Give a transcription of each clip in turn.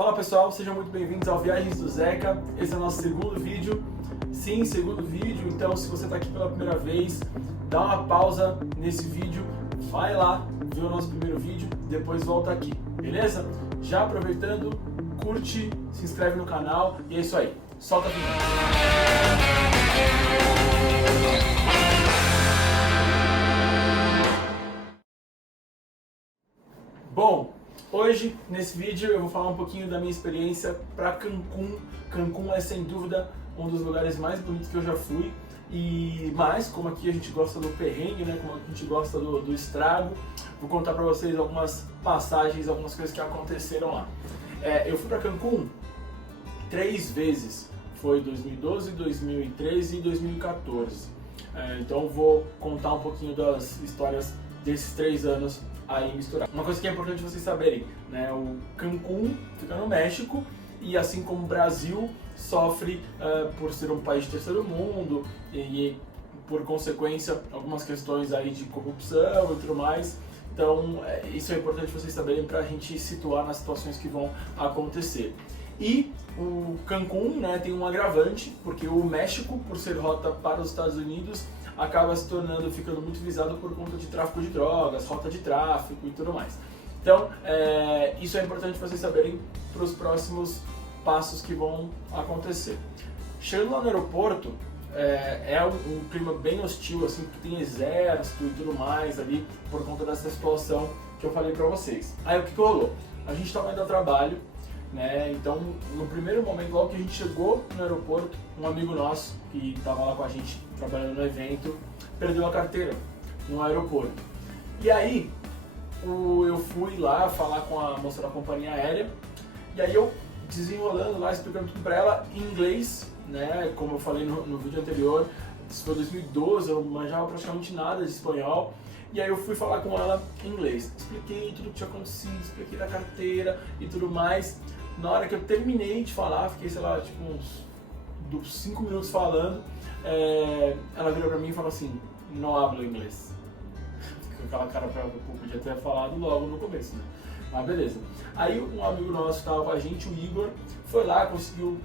Fala pessoal, sejam muito bem-vindos ao Viagens do Zeca. Esse é o nosso segundo vídeo. Sim, segundo vídeo, então se você está aqui pela primeira vez, dá uma pausa nesse vídeo, vai lá ver o nosso primeiro vídeo, depois volta aqui, beleza? Já aproveitando, curte, se inscreve no canal e é isso aí, solta a vinheta. Bom, hoje nesse vídeo eu vou falar um pouquinho da minha experiência para Cancún. Cancún é sem dúvida um dos lugares mais bonitos que eu já fui, e mais como aqui a gente gosta do perrengue, né? Como a gente gosta do estrago, vou contar para vocês algumas passagens, algumas coisas que aconteceram lá. Eu fui para Cancún 3 vezes, foi 2012, 2013 e 2014. Então vou contar um pouquinho das histórias desses 3 anos aí misturados. Uma coisa que é importante vocês saberem, né? O Cancún fica no México e assim como o Brasil sofre por ser um país de terceiro mundo e por consequência algumas questões aí de corrupção e tudo mais. Então isso é importante vocês saberem para a gente situar nas situações que vão acontecer. E o Cancún, né, tem um agravante, porque o México, por ser rota para os Estados Unidos, acaba se tornando, ficando muito visado por conta de tráfico de drogas, rota de tráfico e tudo mais. Então, isso é importante vocês saberem para os próximos passos que vão acontecer. Chegando lá no aeroporto, é um clima bem hostil, assim, que tem exército e tudo mais ali, por conta dessa situação que eu falei para vocês. Aí o que rolou? A gente estava indo ao trabalho, né? Então, no primeiro momento, logo que a gente chegou no aeroporto, um amigo nosso que estava lá com a gente trabalhando no evento perdeu a carteira no aeroporto. E aí eu fui lá falar com a moça da companhia aérea, e aí eu desenrolando lá, explicando tudo para ela em inglês, né? Como eu falei no vídeo anterior, isso foi 2012, eu não manjava praticamente nada de espanhol. E aí eu fui falar com ela em inglês, expliquei tudo o que tinha acontecido, expliquei da carteira e tudo mais. Na hora que eu terminei de falar, fiquei, sei lá, tipo uns 5 minutos falando, ela virou pra mim e falou assim: não hablo inglês. Com aquela cara pra eu podia ter falado logo no começo, né? Mas beleza. Aí um amigo nosso que estava com a gente, o Igor, foi lá, conseguiu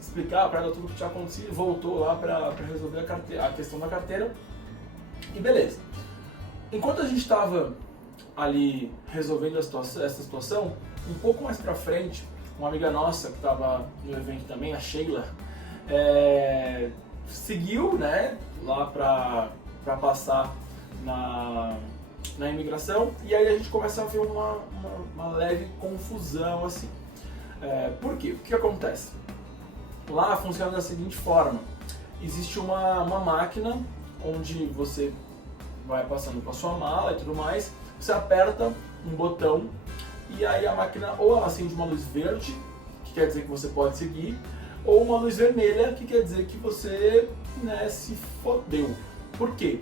explicar pra ela tudo o que tinha acontecido, voltou lá pra resolver a questão da carteira e beleza. Enquanto a gente estava ali resolvendo essa situação, um pouco mais pra frente, uma amiga nossa que estava no evento também, a Sheila, seguiu, né, lá pra passar na imigração, e aí a gente começa a ver uma leve confusão assim. Por quê? O que acontece? Lá funciona da seguinte forma: existe uma máquina onde você vai passando com a sua mala e tudo mais, você aperta um botão e aí a máquina ou ela acende uma luz verde, que quer dizer que você pode seguir, ou uma luz vermelha, que quer dizer que você, né, se fodeu. Por quê?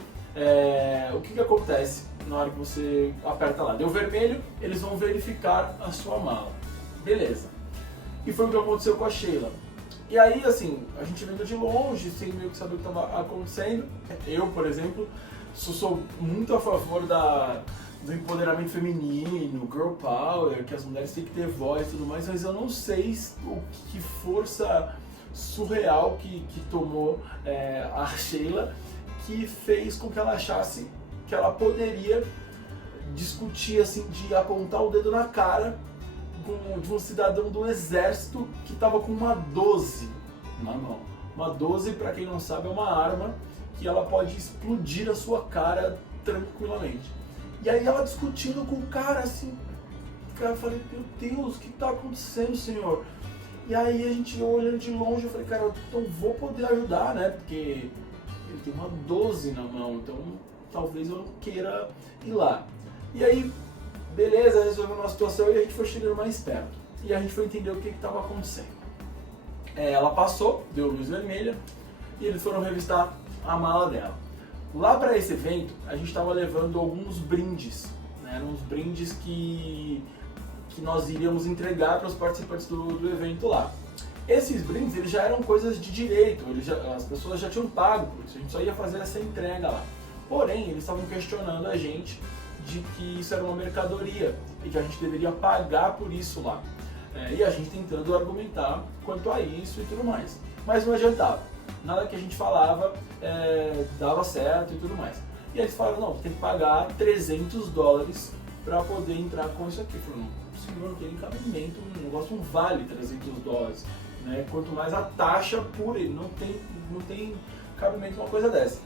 O que acontece na hora que você aperta lá? Deu vermelho, eles vão verificar a sua mala. Beleza. E foi o que aconteceu com a Sheila. E aí, assim, a gente vendo de longe, sem meio que saber o que estava acontecendo. Eu, por exemplo, sou muito a favor do empoderamento feminino, girl power, que as mulheres têm que ter voz e tudo mais, mas eu não sei que força surreal que tomou a Sheila, que fez com que ela achasse que ela poderia discutir, assim, de apontar o dedo na cara de um cidadão do exército que estava com uma 12 na mão. Uma 12, para quem não sabe, é uma arma que ela pode explodir a sua cara tranquilamente. E aí ela discutindo com o cara, assim, eu falei: meu Deus, o que está acontecendo, senhor? E aí a gente olhando de longe, eu falei: cara, então vou poder ajudar, né? Porque ele tem uma 12 na mão, então talvez eu não queira ir lá. E aí, beleza, resolveu uma situação e a gente foi chegando mais perto. E a gente foi entender o que estava acontecendo. Ela passou, deu luz vermelha, e eles foram revistar a mala dela. Lá para esse evento, a gente estava levando alguns brindes, né? Eram uns brindes que nós iríamos entregar para os participantes do evento lá. Esses brindes, eles já eram coisas de direito, as pessoas já tinham pago por isso, a gente só ia fazer essa entrega lá. Porém, eles estavam questionando a gente de que isso era uma mercadoria e que a gente deveria pagar por isso lá. E a gente tentando argumentar quanto a isso e tudo mais. Mas não adiantava. Nada que a gente falava dava certo e tudo mais. E aí eles falaram, não, tem que pagar $300 para poder entrar com isso aqui. Eu falei, não, senhor, não tem cabimento, o negócio não vale $300. Né? Quanto mais a taxa por ele, não tem cabimento uma coisa dessa.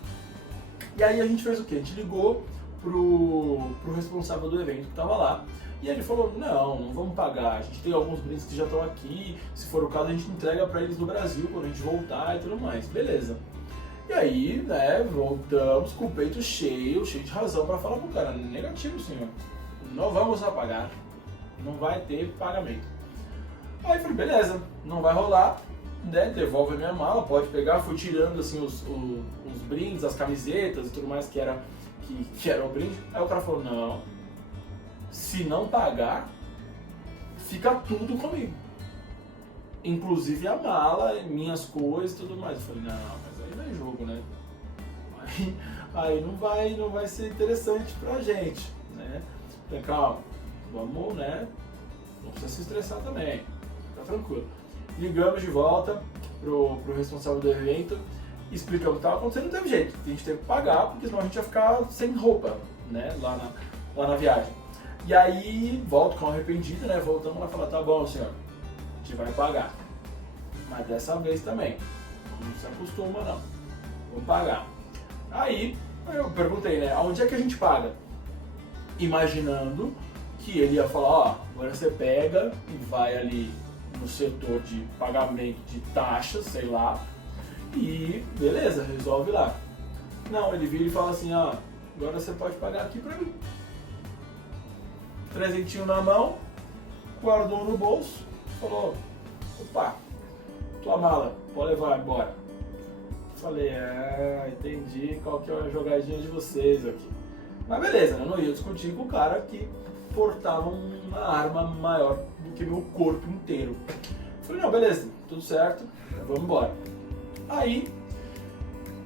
E aí a gente fez o quê? A gente ligou pro responsável do evento que estava lá, e ele falou, não vamos pagar, a gente tem alguns brindes que já estão aqui, se for o caso a gente entrega para eles no Brasil quando a gente voltar e tudo mais, beleza. E aí, né, voltamos com o peito cheio de razão para falar pro cara, negativo senhor, não vamos pagar, não vai ter pagamento. Aí eu falei, beleza, não vai rolar, né, devolve a minha mala, pode pegar, fui tirando assim os brindes, as camisetas e tudo mais que era o brinde. Aí o cara falou, não, se não pagar, fica tudo comigo. Inclusive a mala, minhas coisas e tudo mais. Eu falei, não, mas aí não é jogo, né? Aí não vai ser interessante pra gente, né? Falei, calma, vamos, né? Não precisa se estressar também, fica tranquilo. Ligamos de volta pro responsável do evento, explicamos o que estava acontecendo, não teve jeito, a gente teve que pagar, porque senão a gente ia ficar sem roupa, né, lá na viagem. E aí, volto com arrependido, né, voltamos lá e falamos, tá bom senhor, a gente vai pagar, mas dessa vez também, não se acostuma não, vamos pagar. Aí, eu perguntei, né, aonde é que a gente paga? Imaginando que ele ia falar, ó, agora você pega e vai ali no setor de pagamento de taxas, sei lá, e beleza, resolve lá. Não, ele vira e fala assim, ó, agora você pode pagar aqui pra mim. Presentinho na mão, guardou no bolso, falou, opa, tua mala, pode levar embora. Falei, entendi qual que é a jogadinha de vocês aqui. Mas beleza, eu não ia discutir com o cara que portava uma arma maior do que meu corpo inteiro. Falei, não, beleza, tudo certo, vamos embora. Aí,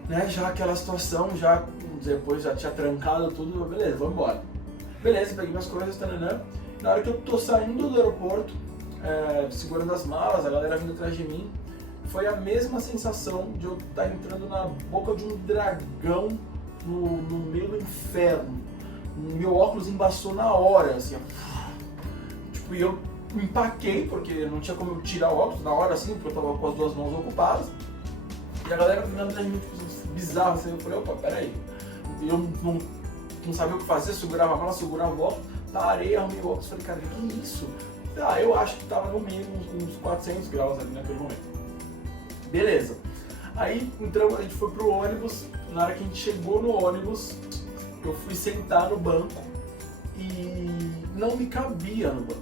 né, já aquela situação, já depois já tinha trancado tudo, beleza, vamos embora. Beleza, peguei minhas coisas, tananã. Na hora que eu tô saindo do aeroporto, segurando as malas, a galera vindo atrás de mim, foi a mesma sensação de eu estar entrando na boca de um dragão no meio do inferno. Meu óculos embaçou na hora, assim, tipo, e eu empaquei, porque não tinha como eu tirar o óculos na hora, assim, porque eu tava com as duas mãos ocupadas. E a galera virando pra mim, tipo, bizarro, assim, eu falei, opa, peraí. Eu não sabia o que fazer, segurava a mala, segurava o óculos, parei, arrumei o óculos, falei, cara, que isso? Eu acho que tava no mínimo uns 400 graus ali naquele momento. Beleza. Aí entramos, a gente foi pro ônibus, na hora que a gente chegou no ônibus, eu fui sentar no banco e não me cabia no banco.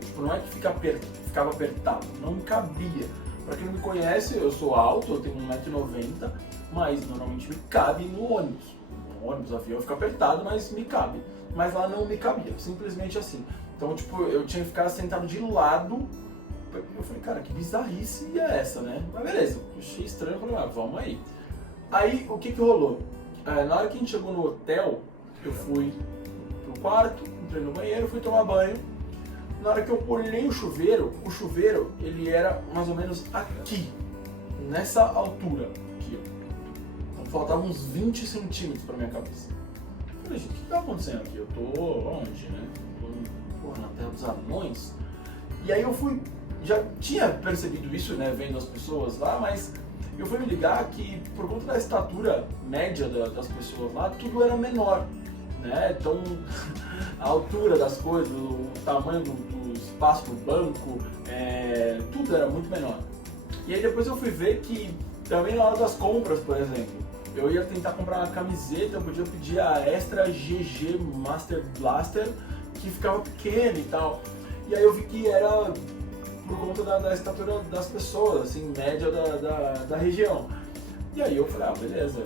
Tipo, não é que ficava apertado, não me cabia. Pra quem não me conhece, eu sou alto, eu tenho 1,90 m, mas normalmente me cabe no ônibus. No ônibus, avião fica apertado, mas me cabe. Mas lá não me cabia, simplesmente assim. Então, tipo, eu tinha que ficar sentado de lado. Eu falei, cara, que bizarrice é essa, né? Mas beleza, eu achei estranho, eu falei, vamos aí. Aí, o que rolou? Na hora que a gente chegou no hotel, eu fui pro quarto, entrei no banheiro, fui tomar banho. Na hora que eu olhei o chuveiro, ele era mais ou menos aqui, nessa altura, aqui, ó. Então faltavam uns 20 centímetros pra minha cabeça. Eu falei, gente, o que tá acontecendo aqui? Eu tô onde, né? Tô na Terra dos Anões. E aí eu fui, já tinha percebido isso, né, vendo as pessoas lá, mas eu fui me ligar que por conta da estatura média das pessoas lá, tudo era menor, né? Então a altura das coisas, o tamanho do espaço do banco, tudo era muito menor. E aí depois eu fui ver que também na hora das compras, por exemplo, eu ia tentar comprar uma camiseta, eu podia pedir a Extra GG Master Blaster, que ficava pequena e tal. E aí eu vi que era por conta da estatura das pessoas, assim, média da região. E aí eu falei, beleza,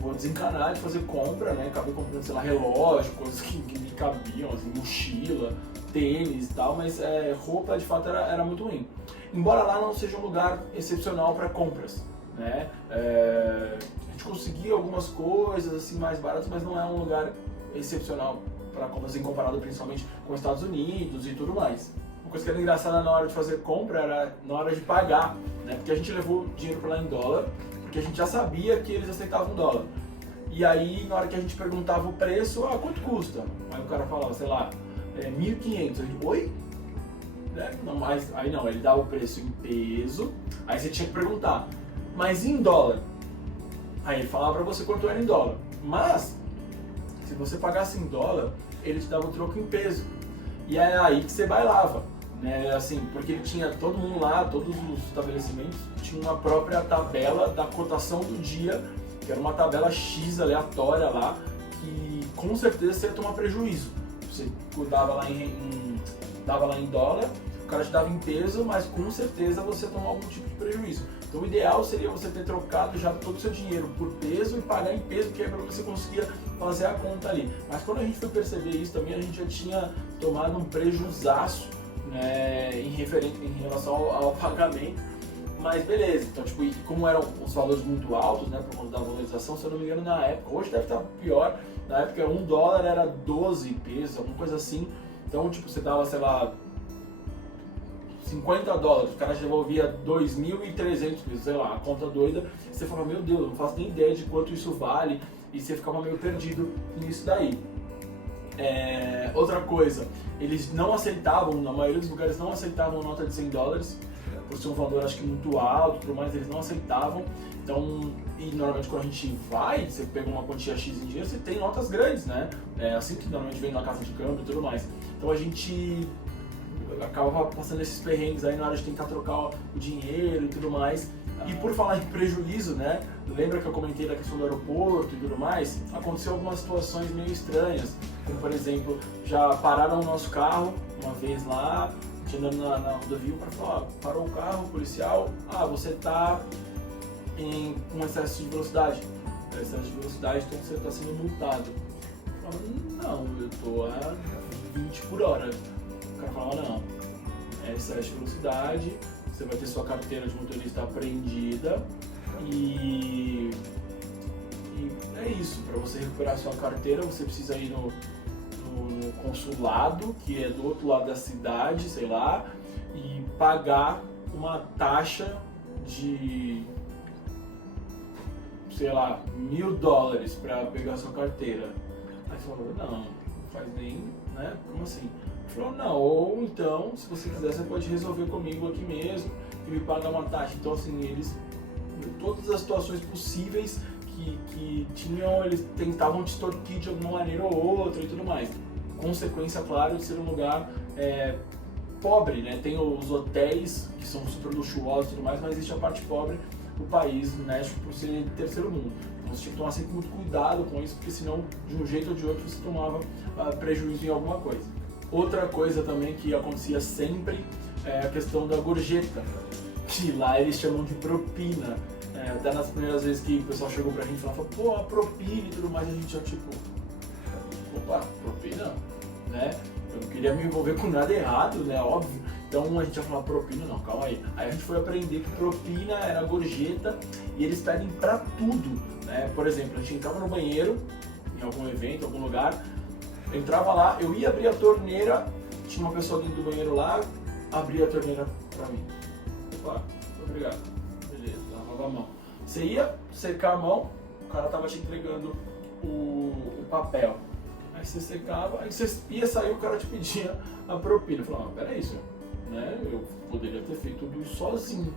vou desencanar de fazer compra, né? Acabei comprando, sei lá, relógio, coisas que me cabiam, assim, mochila, tênis e tal, mas roupa de fato era muito ruim. Embora lá não seja um lugar excepcional para compras, né? A gente conseguia algumas coisas assim mais baratas, mas não é um lugar excepcional para compras, assim, comparado principalmente com os Estados Unidos e tudo mais. uma coisa que era engraçada na hora de fazer compra era na hora de pagar, né? Porque a gente levou dinheiro para lá em dólar, porque a gente já sabia que eles aceitavam dólar. E aí, na hora que a gente perguntava o preço, quanto custa? Aí o cara falava, sei lá, 1.500. Oi? Não, mas, aí não, ele dava o preço em peso, aí você tinha que perguntar, mas em dólar? Aí ele falava pra você quanto era em dólar. Mas, se você pagasse em dólar, ele te dava o troco em peso. E é aí que você bailava, né? Assim, porque ele tinha todo mundo lá, todos os estabelecimentos tinham uma própria tabela da cotação do dia, que era uma tabela X aleatória lá, que com certeza você ia tomar prejuízo. Você dava lá em dólar, o cara te dava em peso, mas com certeza você ia tomar algum tipo de prejuízo. Então o ideal seria você ter trocado já todo o seu dinheiro por peso e pagar em peso, que é para você conseguir fazer a conta ali. Mas quando a gente foi perceber isso também, a gente já tinha tomado um prejuzaço, né, em relação ao pagamento. Mas beleza, então tipo, e como eram os valores muito altos, né, por conta da valorização, se eu não me engano na época, hoje deve estar pior, na época $1 era 12 pesos, alguma coisa assim, então tipo, você dava, sei lá, $50, o cara já devolvia 2.300 pesos, sei lá, a conta doida, você fala, meu Deus, eu não faço nem ideia de quanto isso vale, e você ficava meio perdido nisso daí. Outra coisa, eles não aceitavam, na maioria dos lugares não aceitavam nota de $100, por ser um valor acho que muito alto, por mais eles não aceitavam. Então, e normalmente quando a gente vai, você pega uma quantia X em dinheiro, você tem notas grandes, né? Assim que normalmente vem na casa de câmbio e tudo mais. Então a gente acaba passando esses perrengues aí na hora de tentar trocar o dinheiro e tudo mais. E por falar em prejuízo, né? Lembra que eu comentei da questão do aeroporto e tudo mais? Aconteceu algumas situações meio estranhas, como por exemplo, já pararam o nosso carro uma vez lá, andando na rodovia, o cara falou, parou o carro, policial, você tá com excesso de velocidade. Excesso de velocidade, então você está sendo multado. Eu falava, não, eu tô a 20 por hora. O cara falava, não, é excesso de velocidade, você vai ter sua carteira de motorista apreendida e é isso. Para você recuperar sua carteira, você precisa ir no consulado, que é do outro lado da cidade, sei lá, e pagar uma taxa de, sei lá, $1.000 para pegar sua carteira. Aí você falou, não faz nem, né? Como assim? Ele falou, não, ou então, se você quiser, você pode resolver comigo aqui mesmo e me pagar uma taxa. Então, assim, eles, todas as situações possíveis que tinham, eles tentavam te extorquir de alguma maneira ou outra e tudo mais. Consequência, claro, de ser um lugar pobre, né? Tem os hotéis que são super luxuosos e tudo mais, mas existe a parte pobre do país, do México, por ser terceiro mundo. Então você tinha que tomar sempre muito cuidado com isso, porque senão, de um jeito ou de outro, você tomava prejuízo em alguma coisa. Outra coisa também que acontecia sempre é a questão da gorjeta, que lá eles chamam de propina. Até nas primeiras vezes que o pessoal chegou pra gente e falava, pô, a propina e tudo mais, a gente já tipo, opa, propina, né? Eu não queria me envolver com nada errado, né? Óbvio. Então a gente ia falar propina, não, calma aí. Aí a gente foi aprender que propina era gorjeta e eles pedem pra tudo, né? Por exemplo, a gente entrava no banheiro, em algum evento, em algum lugar, eu entrava lá, eu ia abrir a torneira, tinha uma pessoa dentro do banheiro lá, abria a torneira pra mim. Opa, obrigado. Beleza, lavava a mão. Você ia secar a mão, o cara tava te entregando o papel. Aí você secava, aí você ia sair, o cara te pedia a propina. Eu falava, peraí, senhor, né? Eu poderia ter feito tudo isso sozinho.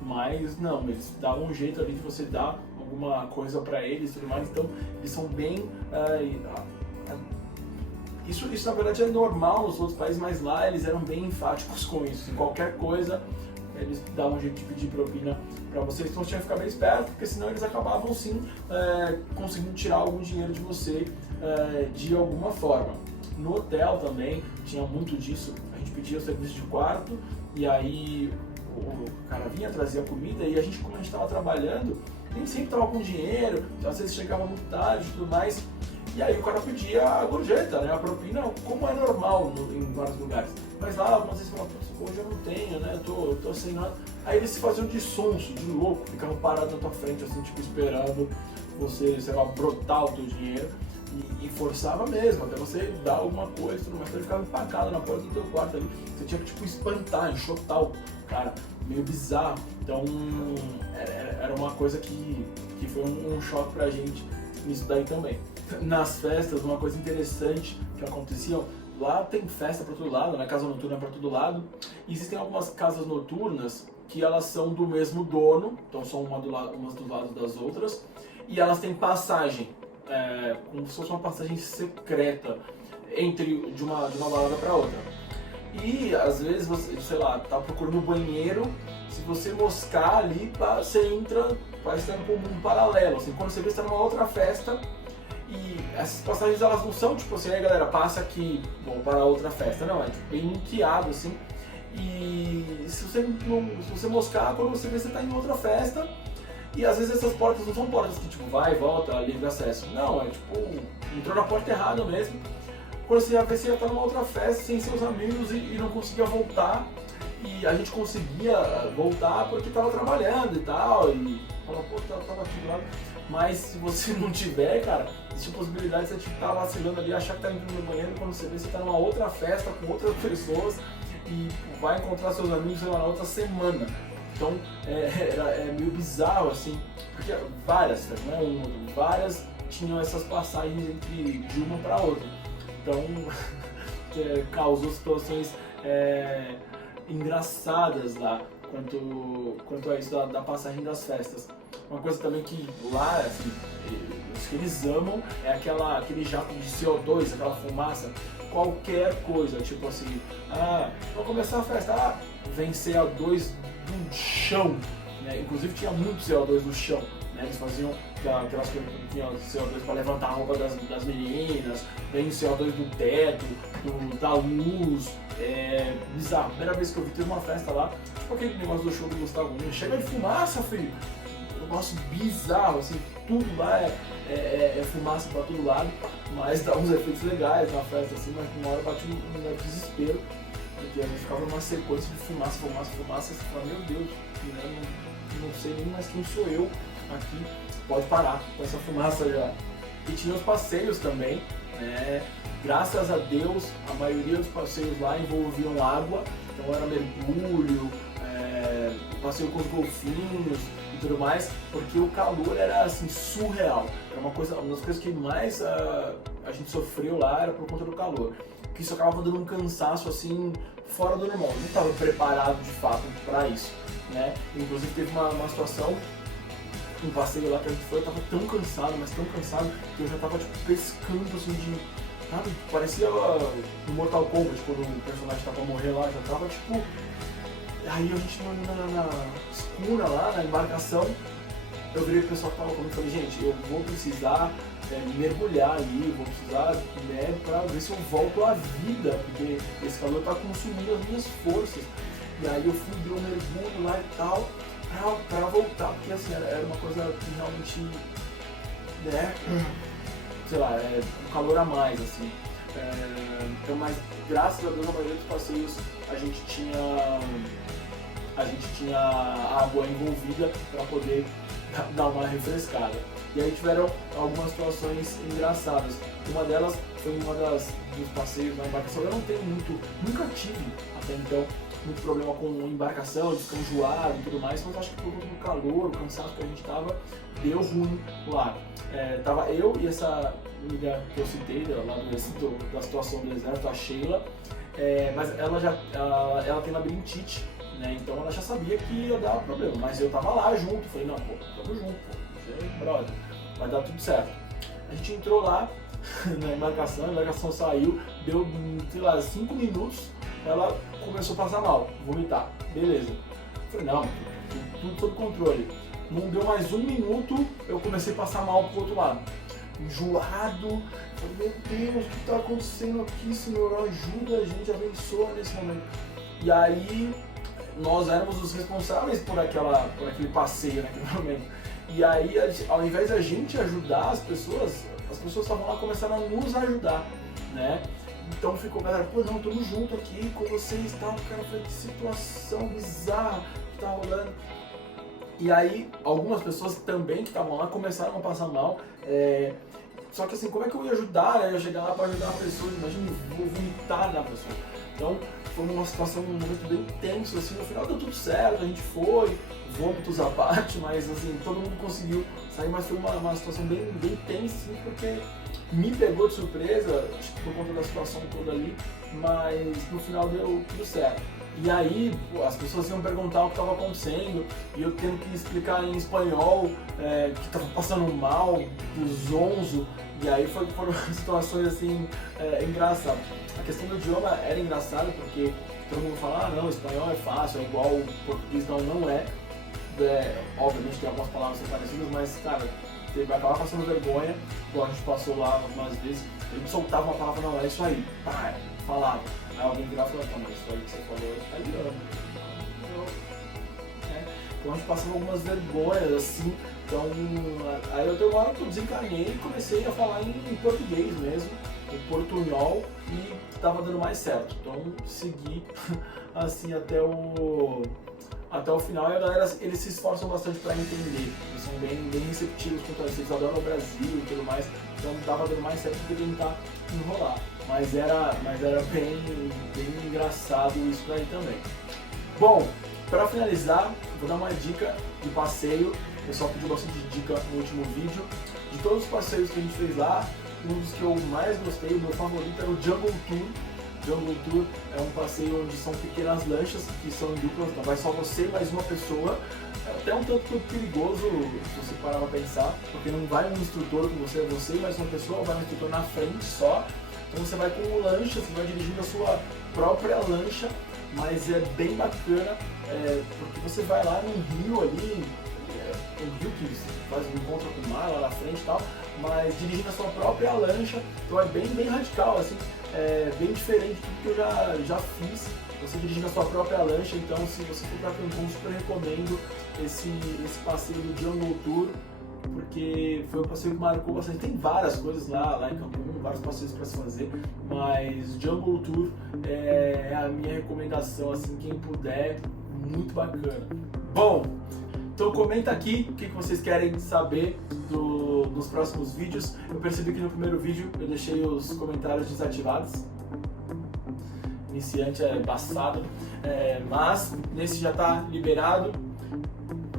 Mas não, eles davam um jeito ali de você dar alguma coisa pra eles e tudo mais. Então, eles são bem... Isso na verdade é normal nos outros países, mas lá eles eram bem enfáticos com isso. Em qualquer coisa, eles davam um jeito de pedir propina para vocês, então você tinha que ficar bem esperto, porque senão eles acabavam sim conseguindo tirar algum dinheiro de você de alguma forma. No hotel também tinha muito disso, a gente pedia o serviço de quarto e aí o cara vinha, trazia comida e a gente, como a gente estava trabalhando, nem sempre estava com dinheiro, então às vezes chegava muito tarde e tudo mais. E aí o cara pedia a gorjeta, né? A propina, como é normal em vários lugares. Mas lá, algumas vezes falavam, hoje eu não tenho, né? Eu tô sem nada. Aí eles se faziam de sonso, de louco, ficavam parados na tua frente, assim, tipo, esperando você, sei lá, brotar o teu dinheiro. E forçava mesmo, até você dar alguma coisa, mas você ficava empacado na porta do teu quarto ali. Você tinha que, tipo, espantar, enxotar o cara, meio bizarro. Então, era uma coisa que foi um choque pra gente nisso daí também. Nas festas, uma coisa interessante que acontecia, lá tem festa pra todo lado, né? Casa noturna pra todo lado. E existem algumas casas noturnas que elas são do mesmo dono, então são umas do lado das outras, e elas têm passagem, como se fosse uma passagem secreta de uma balada para outra. E às vezes você, sei lá, tá procurando um banheiro, se você moscar ali, você entra, vai estar em um paralelo, assim, quando você vê, você tá numa outra festa. E essas passagens, elas não são tipo assim, aí galera, passa aqui, vamos para outra festa, não, é tipo, bem linkeado assim. E se você moscar, quando você vê, você tá em outra festa. E às vezes essas portas não são portas que tipo vai e volta, livre acesso. Não, é tipo, entrou na porta errada mesmo. Quando você já vê, você já tá numa outra festa sem seus amigos e não conseguia voltar. E a gente conseguia voltar porque tava trabalhando e tal. E fala, pô, tava aqui do lado. Mas se você não tiver, cara, existe a possibilidade de você tipo, tá vacilando ali, achar que tá indo no banheiro, quando você vê, você tá numa outra festa com outras pessoas e vai encontrar seus amigos, sei lá, na outra semana. Então é meio bizarro assim, porque várias, não é uma, várias tinham essas passagens de uma para outra. Então causou situações engraçadas lá quanto a isso da passagem das festas. Uma coisa também que lá, assim, os que eles amam é aquele jato de CO2, aquela fumaça, qualquer coisa, tipo assim, vamos começar a festa, vem CO2 do chão, né? Inclusive tinha muito CO2 no chão, né? Eles faziam aquelas coisas que tinham CO2 para levantar a roupa das meninas, vem CO2 do teto, da luz, bizarro. Primeira vez que eu vi, teve uma festa lá, tipo aquele negócio do show do Gustavo Lima, chega de fumaça, filho! Um negócio bizarro, assim, tudo lá é fumaça pra todo lado, mas dá uns efeitos legais na festa, assim, mas uma hora bate um desespero, porque a gente ficava numa sequência de fumaça, e você fala, meu Deus, né, não sei nem mais quem sou eu aqui, pode parar com essa fumaça já. E tinha os passeios também, né, graças a Deus, a maioria dos passeios lá envolviam água, então era mergulho, passeio com os golfinhos e tudo mais, porque o calor era assim surreal. Era uma das coisas que mais a gente sofreu lá era por conta do calor, que isso acabava dando um cansaço assim fora do normal. Eu não estava preparado de fato para isso, né? Inclusive teve uma situação, um passeio lá que a gente foi, eu tava tão cansado, mas tão cansado que eu já tava tipo pescando assim sabe? Parecia no Mortal Kombat quando o personagem tava pra morrer lá, já tava tipo. Aí a gente na escura lá, na embarcação, eu virei pro pessoal que tava comigo e falei, gente, eu vou precisar mergulhar ali, vou precisar, né, pra ver se eu volto à vida, porque esse calor tá consumindo as minhas forças. E aí eu fui, dei um mergulho lá e tal, pra voltar, porque assim, era uma coisa que realmente, né, sei lá, um calor a mais, assim. Então, mas graças a Deus, a maioria dos passeios a gente tinha água envolvida para poder dar uma refrescada. E aí tiveram algumas situações engraçadas. Uma delas foi dos passeios na embarcação. Eu não tenho nunca tive até então muito problema com embarcação, de ficar enjoado e tudo mais, mas acho que por conta do calor, o cansaço que a gente tava, deu ruim lá. Tava eu e essa amiga que eu citei, lá da situação do exército, a Sheila, mas ela tem labirintite, né? Então ela já sabia que ia dar problema, mas eu tava lá junto, falei, não, pô, tamo junto, pô, você é brother, vai dar tudo certo. A gente entrou lá na embarcação, a embarcação saiu, deu, sei lá, 5 minutos, ela começou a passar mal, vomitar, beleza. Falei, não, tudo sob controle. Não deu mais 1 minuto, eu comecei a passar mal pro outro lado. Enjoado, falei, meu Deus, o que está acontecendo aqui, Senhor? Ajuda a gente, abençoa nesse momento. E aí, nós éramos os responsáveis por aquele passeio naquele momento. E aí, ao invés da gente ajudar as pessoas estavam lá, começaram a nos ajudar, né? Então ficou, galera, pô, não, tamo junto aqui com vocês e tal, cara, foi que situação bizarra que tá rolando. E aí, algumas pessoas também que estavam lá começaram a passar mal, Só que assim, como é que eu ia ajudar? Eu ia chegar lá para ajudar a pessoa, imagina, vou vomitar na pessoa. Então, foi uma situação, um momento bem tenso, assim, no final deu tudo certo, a gente foi, vômitos à parte, mas assim, todo mundo conseguiu sair, mas foi uma situação bem tensa, assim, porque me pegou de surpresa, acho que por conta da situação toda ali, mas no final deu tudo certo. E aí, as pessoas iam perguntar o que estava acontecendo, e eu tendo que explicar em espanhol que estava passando mal, do zonzo, e aí foram situações assim, engraçadas. A questão do idioma era engraçada porque todo mundo fala, não, espanhol é fácil, é igual o português, não é. Obviamente tem algumas palavras parecidas, mas, cara, você vai acabar passando vergonha, igual a gente passou lá algumas vezes, a gente soltava uma palavra, não, é isso aí, pá, falava. Aí alguém virava e falava, mas isso aí que você falou é italiano. Então a gente passava algumas vergonhas, assim, então aí eu dei uma hora que eu desencanei e comecei a falar em português mesmo, em portunhol, e tava dando mais certo. Então segui assim até o final, e a galera, eles se esforçam bastante para entender, eles são bem receptivos quanto a isso, eles adoram o Brasil e tudo mais, então tava dando mais certo do que tentar enrolar, mas era bem engraçado isso daí também. Bom, para finalizar, vou dar uma dica de passeio, o pessoal pediu bastante dica no último vídeo, de todos os passeios que a gente fez lá, um dos que eu mais gostei, o meu favorito era o Jungle Tour. Jungle Tour é um passeio onde são pequenas lanchas que são em duplas, então vai só você e mais uma pessoa. É até um tanto perigoso se você parar pra pensar, porque não vai um instrutor com você, é você e mais uma pessoa, vai um instrutor na frente só. Então você vai com um lancha, você vai dirigindo a sua própria lancha, mas é bem bacana, porque você vai lá num rio ali, um rio que faz um encontro com o mar lá na frente e tal, mas dirigindo a sua própria lancha, então é bem radical, assim, bem diferente de tudo que eu já fiz, você dirigindo a sua própria lancha. Então se você for para Cancún, super recomendo esse passeio do Jungle Tour, porque foi um passeio que marcou bastante. Tem várias coisas lá em Cancún, vários passeios para se fazer, mas Jungle Tour é a minha recomendação, assim, quem puder, muito bacana. Bom, então comenta aqui o que vocês querem saber nos próximos vídeos. Eu percebi que no primeiro vídeo eu deixei os comentários desativados. Iniciante é embaçado, mas nesse já está liberado.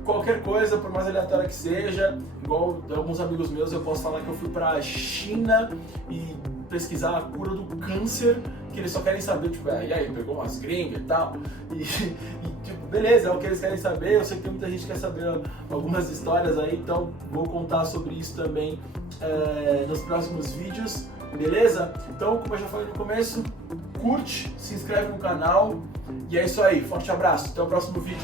Qualquer coisa, por mais aleatória que seja, igual alguns amigos meus, eu posso falar que eu fui pra China e pesquisar a cura do câncer, que eles só querem saber, tipo, e aí, pegou umas gringas e tal, e tipo, beleza, é o que eles querem saber. Eu sei que tem muita gente que quer saber algumas histórias aí, então vou contar sobre isso também nos próximos vídeos, beleza? Então, como eu já falei no começo, curte, se inscreve no canal, e é isso aí, forte abraço, até o próximo vídeo.